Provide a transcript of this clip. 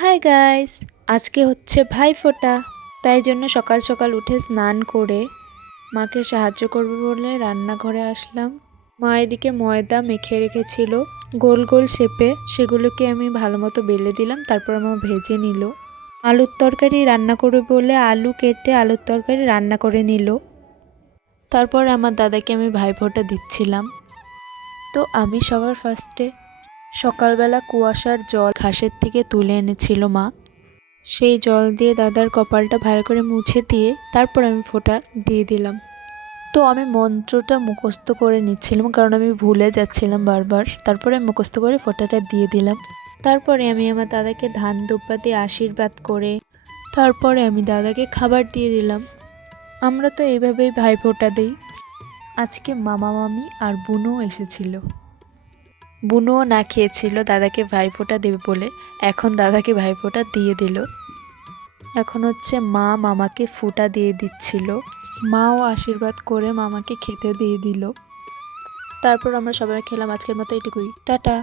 Hi guys, আজকে হচ্ছে ভাইফোঁটা। তাই জন্য সকাল সকাল উঠে স্নান করে মাকে সাহায্য করবে বলে রান্নাঘরে আসলাম। মা এদিকে ময়দা মেখে রেখেছিল গোল গোল শেপে, সেগুলোকে আমি ভালো মতো বেলে দিলাম, তারপর আমার ভেজে নিল। আলুর তরকারি রান্না করবে বলে আলু কেটে আলুর তরকারি রান্না করে নিল। তারপর আমার দাদাকে আমি ভাইফোঁটা দিচ্ছিলাম। তো আমি সবার ফার্স্টে সকালবেলা কুয়াশার জল ঘাসের থেকে তুলে এনেছিল মা, সেই জল দিয়ে দাদার কপালটা ভালো করে মুছে দিয়ে তারপর আমি ফোঁটা দিয়ে দিলাম। তো আমি মন্ত্রটা মুখস্থ করে নিচ্ছিলাম, কারণ আমি ভুলে যাচ্ছিলাম বারবার। তারপরে মুখস্থ করে ফোঁটাটা দিয়ে দিলাম। তারপরে আমি আমার দাদাকে ধান দুব্বা দিয়ে আশীর্বাদ করে তারপরে আমি দাদাকে খাবার দিয়ে দিলাম। আমরা তো এইভাবেই ভাইফোঁটা দিই। আজকে মামা মামি আর বুনুও এসেছিল। বুনুও না খেয়েছিল দাদাকে ভাইফোঁটা দেবে বলে, এখন দাদাকে ভাইফোঁটা দিয়ে দিল। এখন হচ্ছে মা মামাকে ফুটা দিয়ে দিচ্ছিল, মাও আশীর্বাদ করে মামাকে খেতে দিয়ে দিল। তারপর আমরা সবাই খেলাম। আজকের মতো এটুকুই, টাটা।